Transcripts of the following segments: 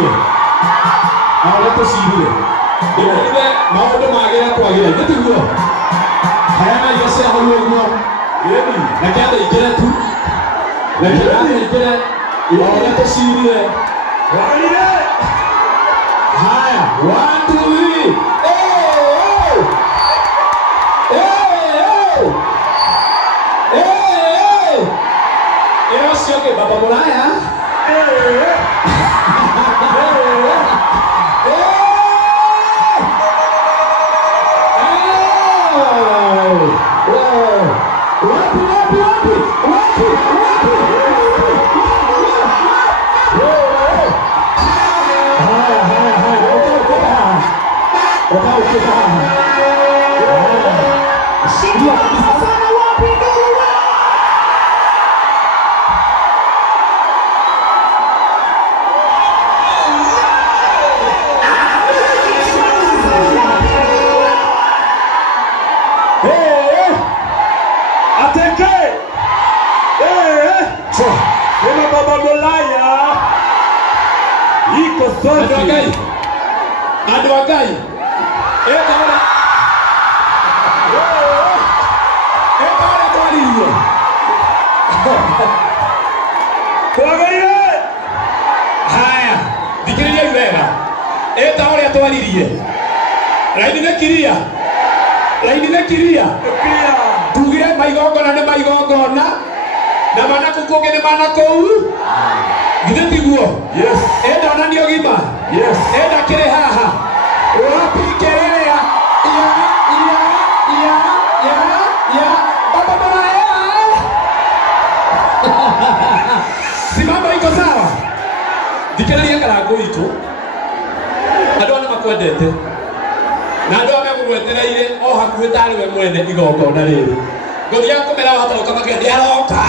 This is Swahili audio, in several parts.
tũcirire. Ahora tũcirire. Ndĩrĩire maũndũ magĩra kwagĩra. Nĩtiguo. Heana Yesu hau ũguo. Reke athĩnjĩre tu. Reke athĩnjĩre. Ahora tũcirire. Haya. 1, 2, 3. Okay, Baba Mulaya. Adwagai. Haya, dikiriria wega. Eta ore atwaririe. Raini nekiria. Tugire maigongona ne maigongona. Na mana kukoge ne mana kou. Githeti guo. Yes. Enda onanio gima. Yes. Enda kire haha. Wapi kelele ya. Baba Mulaya. Simama iko sawa. Dikiriria karango itu. Andũ ana makwendete. Na andũ amegũgwetereire o hakuhĩ tarĩ we mwene igongona rĩrĩ. Ngũthia kũmera wataũka makĩendia aroka.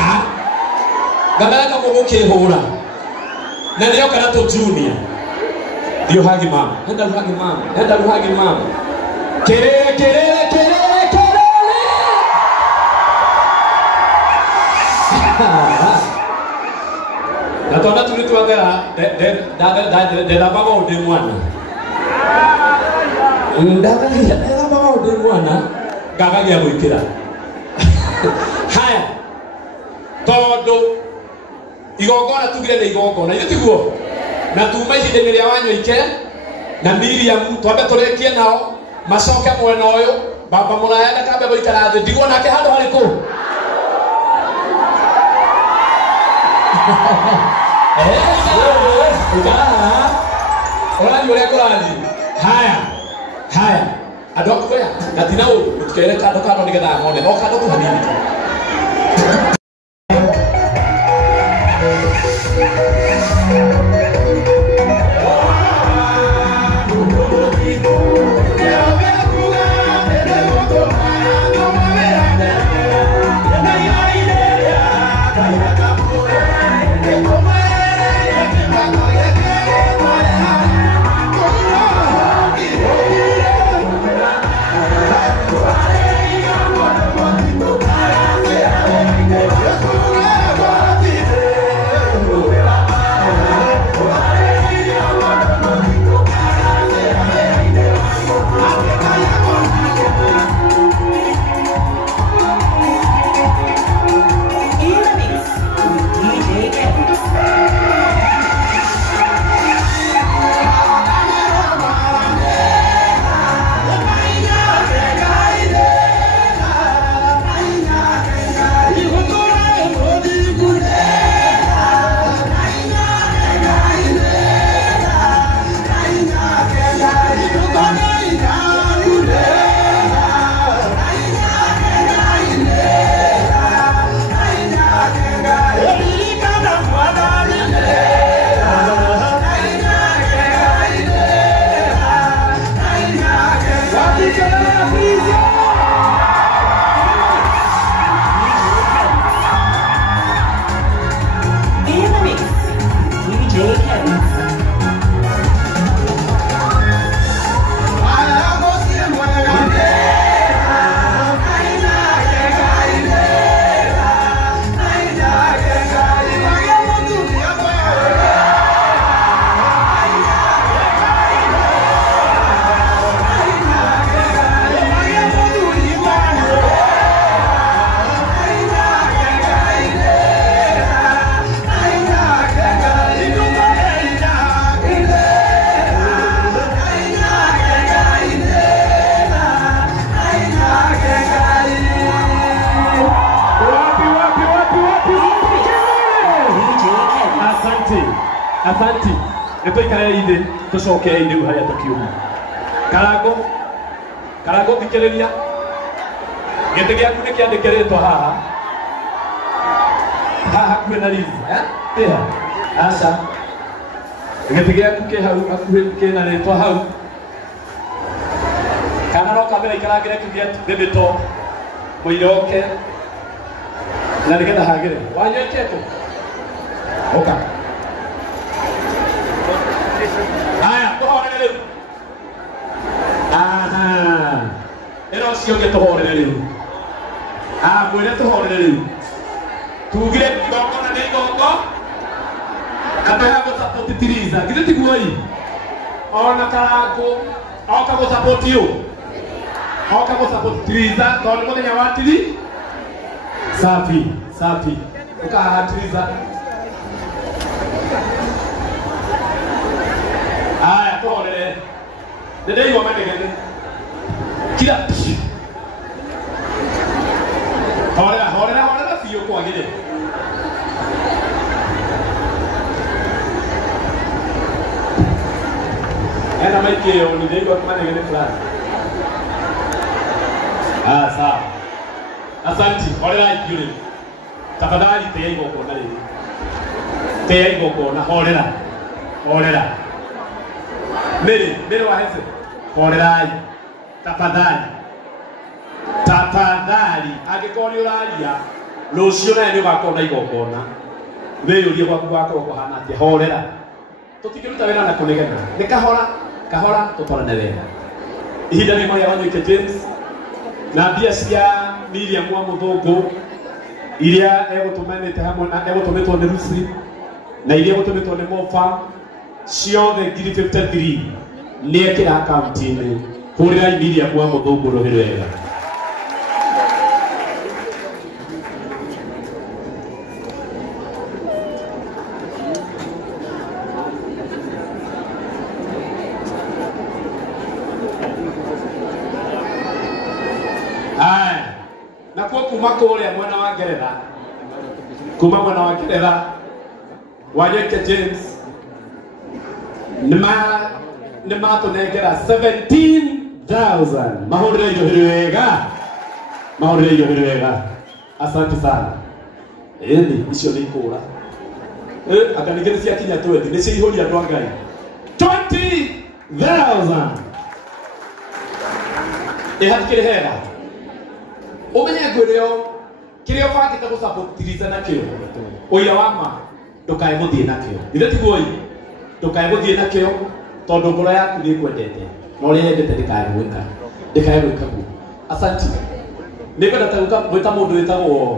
Ngamera mũgũkĩhũra. Na leo kana to junior. Ndio hagi mama. Enda ruhagi mama. Kelele. Na tona tulituagera de la baba de mwana. Ndagagia de la baba de mwana. Gagagia gwikira. Haya. Todo igongona tugire na igongona itiguo na tuma ihinda rĩa wanyoike na Miriam twambe turekie nao macoke mwena uyu Baba Mulaya na kambe goikara thĩ ndigwo nake handũ harĩkũ ona yule kũrathi haya andũ akuya na tina ũũ tukere kando nĩgetha ngone no kando hanini Para Asanti. Nĩtũikare ithĩ tũcoke ithĩ harĩa tũkiuma. Karango thikĩrĩria. Gĩtĩ gĩaku nĩkĩandĩkĩrĩtwo haha. Haha kwĩna rithi. Ĩha. Aca. Gĩtĩ gĩaku kĩ hau hakuhĩ kĩna rĩtwa hau. Kana no kamera ikarangĩre kĩgĩa thĩbĩto. Mũiroke. Na nĩgetha hagĩre. Wanyekete. Oka. Aya, tũhorere rĩu. Aha. Ĩno cionge tũhorere rĩu. Mwĩre tũhorere rĩu. Tugire kigongo na nĩ igongo. Katoya gũsapotitiriza. Githĩ tiguoi? Ona Karangu oka gũsapoti ũ. Oka gũsapotitiriza tondũ mũthenya wa tiri. Safi. Ukahatiriza. Aya, tũhorere. Nĩndĩigua manegene. Kira. Horera biũ kwagĩrĩra. Ena maikio nĩndĩigua manegene fulani. Sawa. Asanti, horera ikiũrĩ. Tafadhali tea igongona rĩrĩ. Tea igongona, horera. Mĩrĩ wa hece. Horerai. Tafadhali. Angĩkorwo nĩ ũraria, rũciũ nawe nĩ ũgakorwo na igongona. Wĩyũrie gwaku gwakorwo kũhana atĩa. Horera. Tũtingĩruta wĩra na kũnegena. Nĩ kahora tũtwarane wega. Ihinda rĩmwe rĩa Wanyũike James na mbia cia Miriam wa Mũthũngũ iria egũtũmanĩte hamwe na egũtũmĩtwo nĩ Lucy na iria egũtũmĩtwo nĩ Mofa ciothe 53 nĩekĩra akaunti-inĩ. Hũrĩrai Miriam wa Mũthũngũ rũhĩ wega. Kuma kũrĩa mwena wa Ngeretha. Kuma mwena wa Ngeretha. Wanyũike James. Nĩmatũnengera 17,000. Mahũrĩre irio wega. Asante sana. Ĩni icio nĩ ikũra. Anga ningĩ nĩ ciakinya 20. Nĩ ciaihũria andũ a Ngai. 20,000. Ĩhatikĩrĩ hega. Umenye ngwĩrĩo kĩrĩa ũbangĩte gũsapotiriza nakĩo. Ũira wa ma ndũkae gũthiĩ nakĩo. Githĩ tiguoi? Ndũkae gũthiĩ nakĩo tondũ ngoro yaku nĩ kwendete. Na ũrĩa yendete ndĩkae gwĩka guo. Asanti. Nĩngwenda gwĩta mũndũ wĩtagwo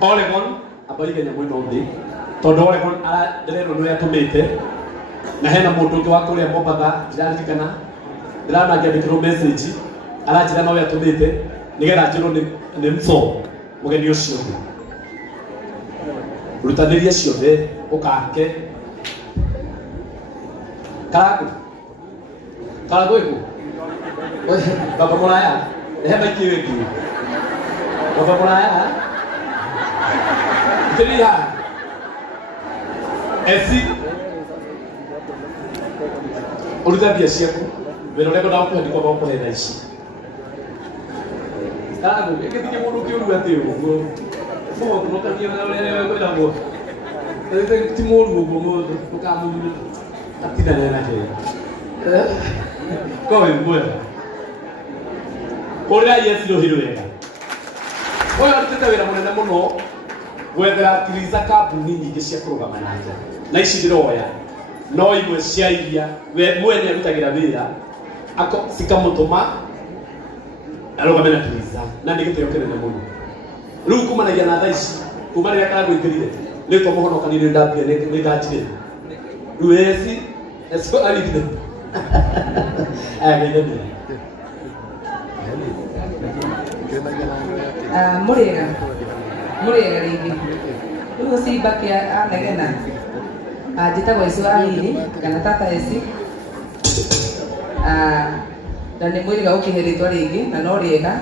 Oregon abarige nyamũ ĩno thĩ. Tondũ Oregon ndĩrerwo nĩwe atũmĩte. Na hena mũndũ ũngĩ wa kũrĩa Mombatha ndĩraririkana. Ndĩrona ngĩandĩkĩrwo message. Arajira nawe atũmĩte nĩgetha njĩrwo nĩ mso mũgeni ũcio ũngĩ. Rutanĩria ciothe ũkake. Karangu ĩkũ? Baba Mũraya? Ehe maiki wĩngĩ. Baba Mũraya? Thikĩrĩria haha. Eci. Ũruta mbia ciaku. Wĩra ũrĩa ngwenda gũkũhe ndikũamba gũkũhe thaa ici. Karangu, ĩgĩthiĩ mũndũ kĩũru atĩ ũguo. Mũndũ ũkamia ũrĩa kwĩragwo. Ti mũru ũguo mũndũ ũkamũnyua. Atindanĩre nake. Kowe mwega. Hũrĩrai Yesu rũhĩ wega. Ũyũ arutĩte wĩra mũnene mũno gwethera tiriza kambuni nyingĩ cia kũrũgama na nja. Na ici ndĩroya no imwe cia iria we mwene arutagĩra wĩra cikamũtũma arũgame na tiriza na nĩ gĩtĩo kĩnene mũno. Rĩu kumanagia na thaa ici kuma rĩrĩa Karangu aingĩrire nĩ twamũhonokanire nĩ ndanjire. Rĩu eci arigire. Mũrĩega rĩngĩ. Rĩu Simba kĩa anegena njĩtagwo Eci wa Rĩrĩ kana Tata Eci. Na nĩ mwĩrĩga gũkĩhe rĩtwa rĩngĩ na no rĩega.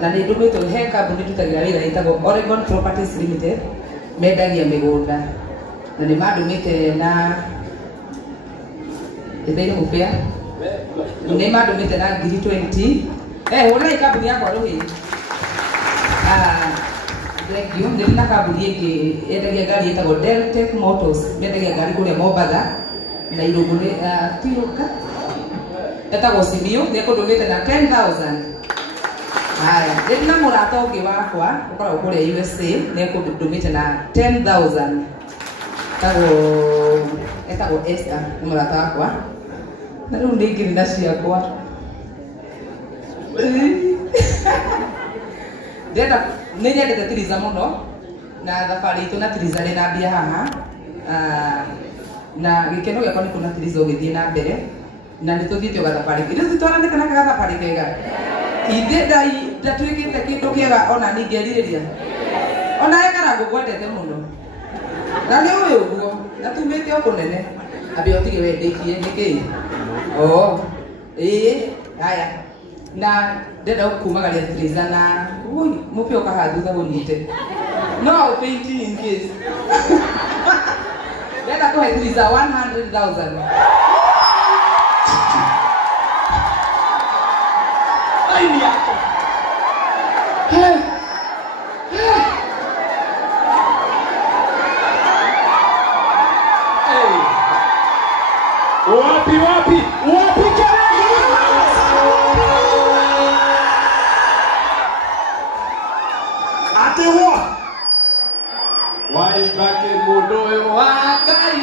Na nĩ ndũmĩtwo he kambuni ndutagĩra wĩra ĩtagwo Oregon Properties Limited mendagia mĩgũnda na nĩ mandũmĩte na ĩthĩire mũbĩa nĩ mandũmĩte na 20 hũrai kambuni yakwa rũhĩ thank you nĩ na kambuni ĩngĩ yendagia ngari ĩtagwo Deltec Motors mendagia ngari kũrĩa Mombatha na irũngũ nĩ tiroka etagwo Simio nĩ kũndũmĩte na 10,000 haya nĩ na mũrata ũngĩ wakwa ũkoragwo kũrĩa USA nĩ kũndũmĩte na 10,000 etagwo Esther nĩ mũrata wakwa na rĩu nĩ ngiri na ciakwa ndenda nĩ nyendete Tiriza mũno na thabarĩ itũ na Tiriza nĩ nambia haha na gĩkeno gĩakwa nĩ kuona Tiriza ũgĩthiĩ na mbere na nĩ tũthiĩte gathabarĩ rĩu tũtwaranĩkana gathabarĩ kega ithe ndatuĩkĩte kĩndũ kĩega ona ningĩerirĩria ona ekara ngũkwendete mũno na nĩ ũyũ ũguo na tumĩte o kũnene ambe ũtige wendĩkie nĩkĩ haya na ndenda kumagaria Tiriza na mũbĩa ũkaha thutha ũnyite no painting in case ndenda kũhe Tiriza 100,000 Ai yako. Wapi Atewa waibake mundu wa Ngai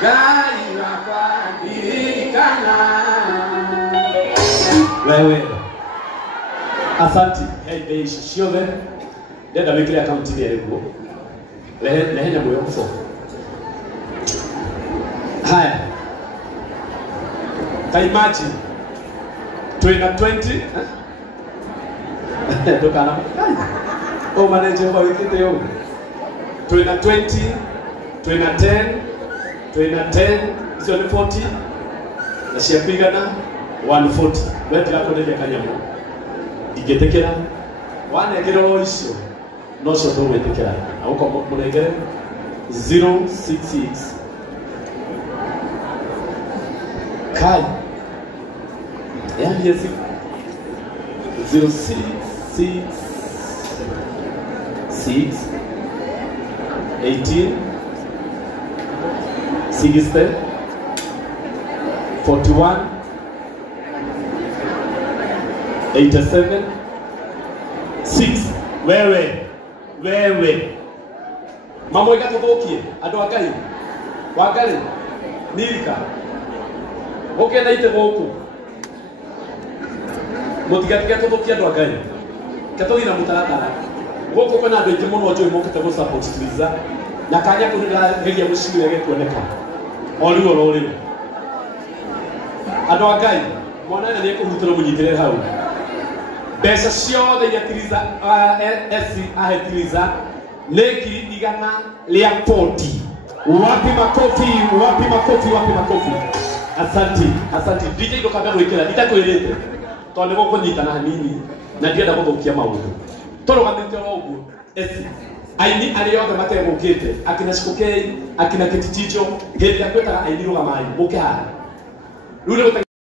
Ngai wakandirikana wewe asanti hey ici ciothe ndenda wikire akaunti ĩrĩa ĩguo lehe nyamũ yo kuso haya kaimaji 20 ndukana o manager wa wikite yo 20 2010 icio nĩ 40 na ciapigana 140 wetira kũndeithia kanyamũ ingĩtĩkĩra wanengerwo icio no cio tũgwĩtĩkĩra na gũkorwo mũnengere 066 kai yani 066 18 60 41 87 6 wewe mamwe gatuthukie andu akai wangali nilika okenda ite goku mutigatige tuthukie andu akai katogi na mutaratara goku kana andu aingi muno njoi mokite go support Tiriza na kanya kunira geria muciwe gekuoneka oriwo roriwo andu akai mwana nĩ kũhutĩrwo mũnyitĩrĩre hau mbeca ciothe iria Tiriza ahe Tiriza nĩ 140. Wapi makofi asanti DJ ndũkanga gwĩkĩra itakwĩrĩte tondũ nĩ gũkũnyitana hanini na ndienda gũthũkia maũndũ tũrũgamĩte o ũguo aini arĩa othe mategũkĩte akina Cikũkei akina Kĩtiticho hĩndĩ ĩrĩa twĩtaga aini rũgamai mũke haha rĩu